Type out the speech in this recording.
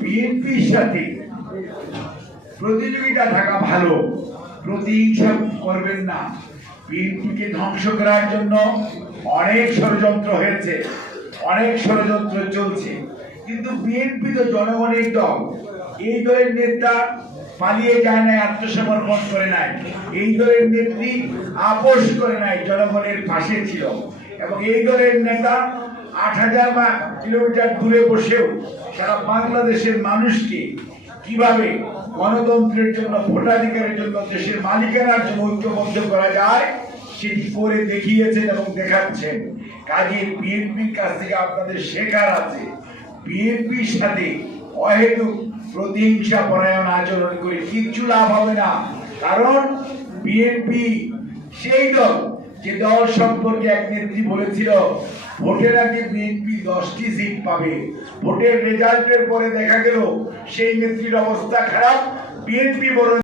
বিএনপির সাথে প্রতিযোগিতা থাকা ভালো, প্রতিহিংসা করবেন না। বিএনপিকে ধ্বংস করার জন্য অনেক ষড়যন্ত্র হয়েছে, অনেক ষড়যন্ত্র চলছে, কিন্তু বিএনপি তো জনগণের দল। এই দলের নেতা পালিয়ে যায় নাই, আত্মসমর্পণ করে নাই। এই দলের নেত্রী আপোষ করে নাই, জনগণের পাশে ছিল। এবং এই দলের নেতা ৮,০০০ কিলোমিটার দূরে বসেও সারা বাংলাদেশের মানুষকে কিভাবে গণতন্ত্রের জন্য, ভোটাধিকারের জন্য, দেশের মালিকানার জন্য ঐক্যবদ্ধ করা যায় সেটি করে দেখিয়েছেন এবং দেখাচ্ছেন। কাজে বিএনপির কাছ থেকে আপনাদের শেখার আছে। বিএনপির সাথে অহেতুক প্রতিহিংসা পরায়ণ আচরণ করে কিচ্ছু লাভ হবে না। কারণ বিএনপি সেই দল যে দল সম্পর্কে এক নেত্রী বলেছিল ভোটের আগে বিএনপি 10টি সিট পাবে। ভোটের রেজাল্টের পরে দেখা গেল সেই নেত্রীর অবস্থা খারাপ, বিএনপি বড়